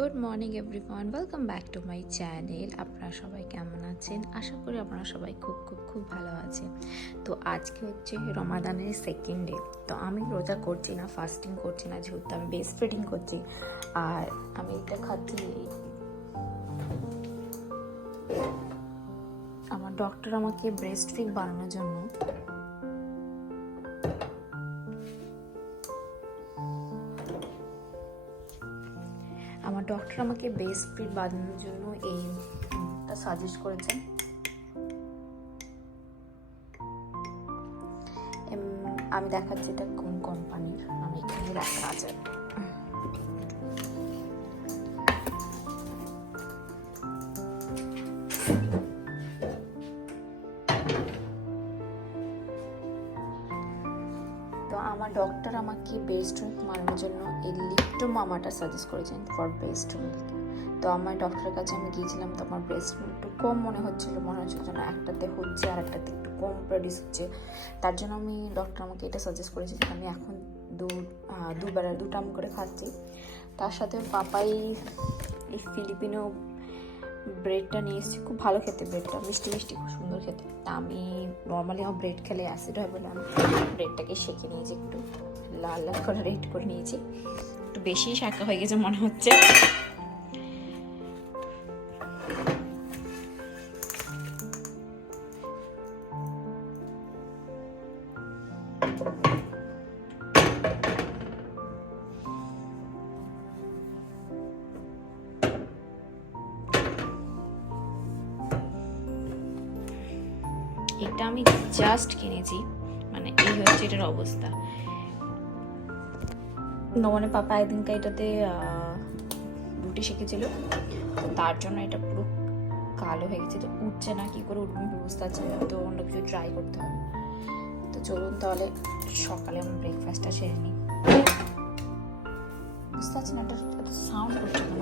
Good morning everyone welcome back to my channel আপনারা সবাই কেমন আছেন? আশা করি আপনারা সবাই খুব খুব খুব ভালো আছেন। তো আজকে হচ্ছে রমাদানের সেকেন্ড ডে তো আমি রোজা করছি না ফাস্টিং করছি না, যেহেতু আমি বেস্ট ফিডিং করছি। আর আমি এটা খাচ্ছি। আমার ডক্টর আমাকে ব্রেস্ট ফিক বানানোর জন্য আমার ডক্টর আমাকে বেস্ট ফিট বাঁধানোর জন্য এইটা সাজেস্ট করেছেন। আমি দেখাচ্ছি এটা কোন কোম্পানির আমি এখানে রাখা আছে। আমার ডক্টর আমাকে বেস্ট মিল্ক মারানোর জন্য এই লিপটো মামাটা সাজেস্ট করেছেন ফর বেস্ট মিল্ক তো আমার ডক্টরের কাছে আমি গিয়েছিলাম, তো আমার ব্রেস্ট একটু কম মনে হচ্ছিল মনে হচ্ছিল যেন একটাতে হচ্ছে আর একটাতে একটু কম প্রডিউস হচ্ছে। তার জন্য আমি ডক্টর আমাকে এটা সাজেস্ট করেছে যে আমি এখন দু দুবেলা দু টাইম করে খাচ্ছি। তার সাথে পাপাই ফিলিপিনো ব্রেডটা নিয়ে এসেছি। খুব ভালো খেতে ব্রেডটা মিষ্টি মিষ্টি, খুব সুন্দর খেতে। তা আমি নর্মালি আমার ব্রেড খেলে অ্যাসিড হয় বলে আমি ব্রেডটাকে সেঁকে নিয়েছি একটু, লাল লাল করে রেড করে নিয়েছি। একটু বেশি শাঁকা হয়ে গেছে মনে হচ্ছে। এটা আমি জাস্ট কিনেছি। মানে এই হচ্ছে এটার অবস্থা। নবনে পাপা একদিনকে এটাতে রুটি শিখেছিল। তার জন্য এটা পুরো কালো হয়ে গেছে। তো উঠছে না, কি করে উঠবে বুঝতে পারছি না। তো অন্য কিছু ট্রাই করতে হবে। তো চলুন তাহলে সকালে আমি ব্রেকফাস্টটা সেরে নিই। বুঝতে পারছি না এটা সাউন্ড করছে কেন?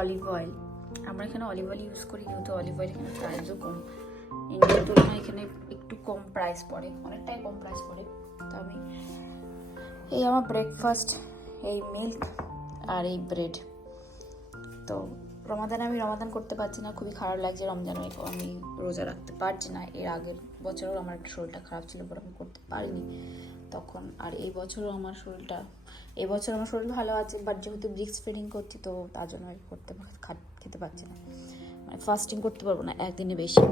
অলিভ অয়েল আমরা এখানে অলিভ অয়েল ইউজ করি, কিন্তু অলিভ অয়েল এখানে প্রাইসও কম। ইন্ডিয়ার তুলনায় এখানে একটু কম প্রাইস পড়ে, অনেকটাই কম প্রাইস পড়ে। তো আমি এই আমার ব্রেকফাস্ট এই মিল্ক আর এই ব্রেড তো রমাদানে, আমি রমাদান করতে পারছি না, খুবই খারাপ লাগছে। রমজানে আমি রোজা রাখতে পারছি না। এর আগের বছরও আমার একটু শরীরটা খারাপ ছিল বলে আমি করতে পারিনি। তখন। আর এই বছরও আমার শরীরটা, এই বছর আমার শরীর ভালো আছে বাট যেহেতু ব্রিক্স ফিডিং করছি, তো তার জন্য আমি করতে খেতে পারছি না। মানে ফাস্টিং করতে পারব না, একদিনে বেশি।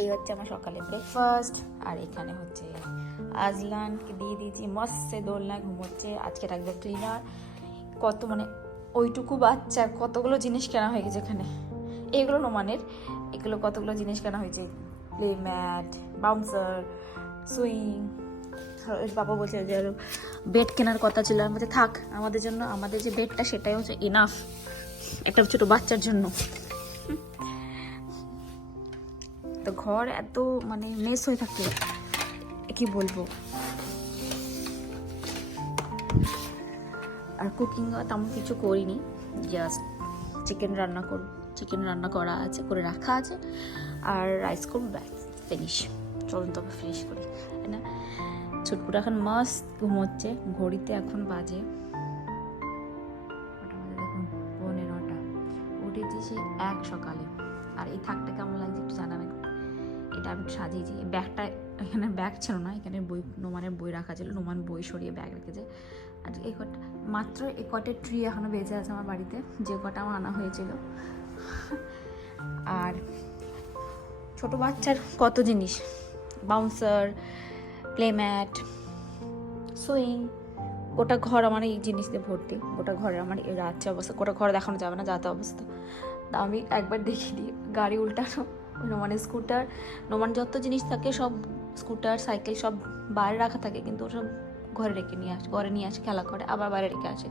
এই হচ্ছে আমার সকালে ব্রেকফাস্ট আর এখানে হচ্ছে আজলানকে দিয়ে দিয়েছি, মস্তে দোলনায় ঘুমোচ্ছে, আজকে রাখবে ক্লিনার কত মানে ওইটুকু বাচ্চার কতগুলো জিনিস কেনা হয়ে গেছে এখানে? এগুলো নোমানের, এগুলো কতগুলো জিনিস কেনা হয়েছে? প্লে ম্যাট বাউন্সার সুইং বাবা বলছে যে বেড কেনার কথা ছিল। আমি বলছি, থাক আমাদের জন্য আমাদের যে বেডটা সেটাই হচ্ছে ইনাফ একটা ছোট বাচ্চার জন্য। তো ঘর এত মানে মেস হয়ে থাকে। কি বলব? আর কুকিং তেমন কিছু করিনি। জাস্ট চিকেন রান্না করব চিকেন রান্না করা আছে করে রাখা আছে। আর রাইস করব ব্যাস ফিনিশ চলুন তবে ফিনিশ করি না? ছোটকুটা এখন মাস্ত ঘুমোচ্ছে, ঘড়িতে এখন বাজে। পৌনে নটা। উঠেছি সে এক সকালে। আর এই থাকটা কেমন লাগছে একটু জানাবেন। এটা আমি সাজিয়েছি। ব্যাগটা এখানে ব্যাগ ছিল না, এখানে বই, নোমানের বই রাখা ছিল, নোমান বই সরিয়ে ব্যাগ রেখেছে। আর এই কটা, মাত্র এই কটে ট্রি এখনও বেঁচে আছে আমার বাড়িতে। যে কটা আমার আনা হয়েছিল। আর ছোট বাচ্চার কত জিনিস? বাউন্সার প্লেম্যাট সুইং গোটা ঘর আমার এই জিনিস দিয়ে ভর্তি। গোটা ঘরে আমার রাত্রে অবস্থা। গোটা ঘর দেখানো যাবে না যাতে অবস্থা। তা আমি একবার দেখি দিই গাড়ি উল্টানো নোমানের স্কুটার। নোমান যত জিনিস থাকে, সব স্কুটার, সাইকেল সব বাইরে রাখা থাকে, কিন্তু সব ঘরে রেখে নিয়ে আসে, ঘরে নিয়ে আসে, খেলা করে, আবার বাইরে রেখে আসে।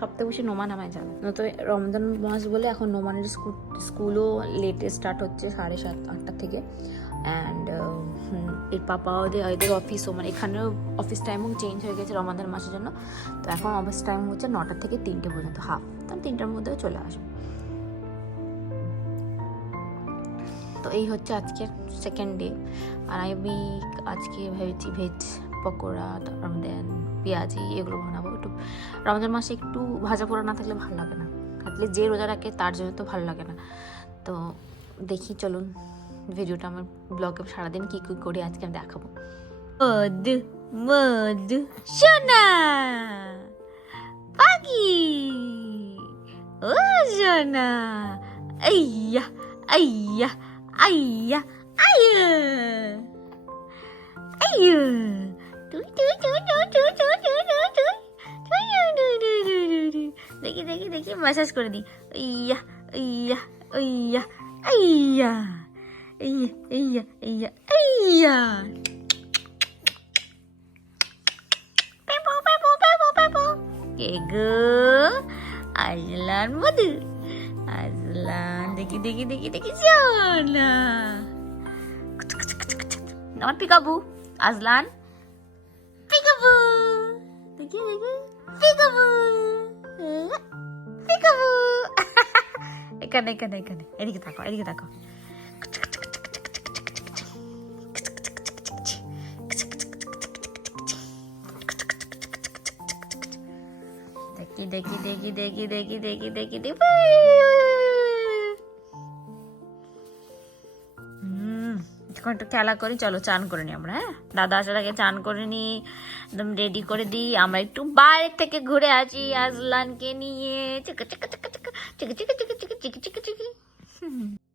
সপ্তাহে বেশি নোমান আমায় যাবে তো রমজান মাস বলে এখন নোমানের স্কুল স্কুলও লেটে স্টার্ট হচ্ছে সাড়ে সাত, আটটা থেকে। অ্যান্ড এর পাপা ওদের এদের অফিসও মানে এখানেও অফিস টাইমও চেঞ্জ হয়ে গেছে রমাদান মাসের জন্য। তো এখন অফিস টাইম হচ্ছে নটা থেকে তিনটে পর্যন্ত হাফ তো আমি তিনটার মধ্যেও চলে আসব। তো এই হচ্ছে আজকের সেকেন্ড ডে আর আমি আজকে ভেবেছি ভেজ পকোড়া, তারপর দেন পেঁয়াজি, এগুলো বানাবো। একটু রমজান মাসে একটু ভাজা পোড়া না থাকলে ভালো লাগে না। অ্যাটলিস্ট যে রোজা রাখে তার জন্য তো ভালো লাগে না। তো দেখি, চলুন। ভিডিওটা আমার ব্লগে সারাদিন কী কী করি আজকে আমি দেখাবো পাখি ও সোনা আইয়া আইয়া আইয়া আইয়া আইয়া তুই দেখি দেখি দেখি ম্যাসাজ করে দিই ইয়া ইয়া ইয়া ইয়া iya, iya, iya. Pepo, pepo, pepo, pepo. Kego. Azlan mana? Azlan. Diki, diki, diki, diki. Siana. Nampak pikabu. Azlan. Pikabu. Diki, diki. Pikabu. Eh, pikabu. Ikan, ikan, ikan. Ini kita kok, ini kita kok. দেখি দেখি দেখি দেখি দেখি দেখি দেখি দেখি এখন একটু খেলা করি চলো চান করে নি আমরা হ্যাঁ দাদা আসার আগে চান করে নি একদম রেডি করে দিই আমরা একটু বাইরে থেকে ঘুরে আসি আজলানকে নিয়ে চিকা চিকা চিকা চিকা চিকা চিকা চিকা চিকা চিকা চিকা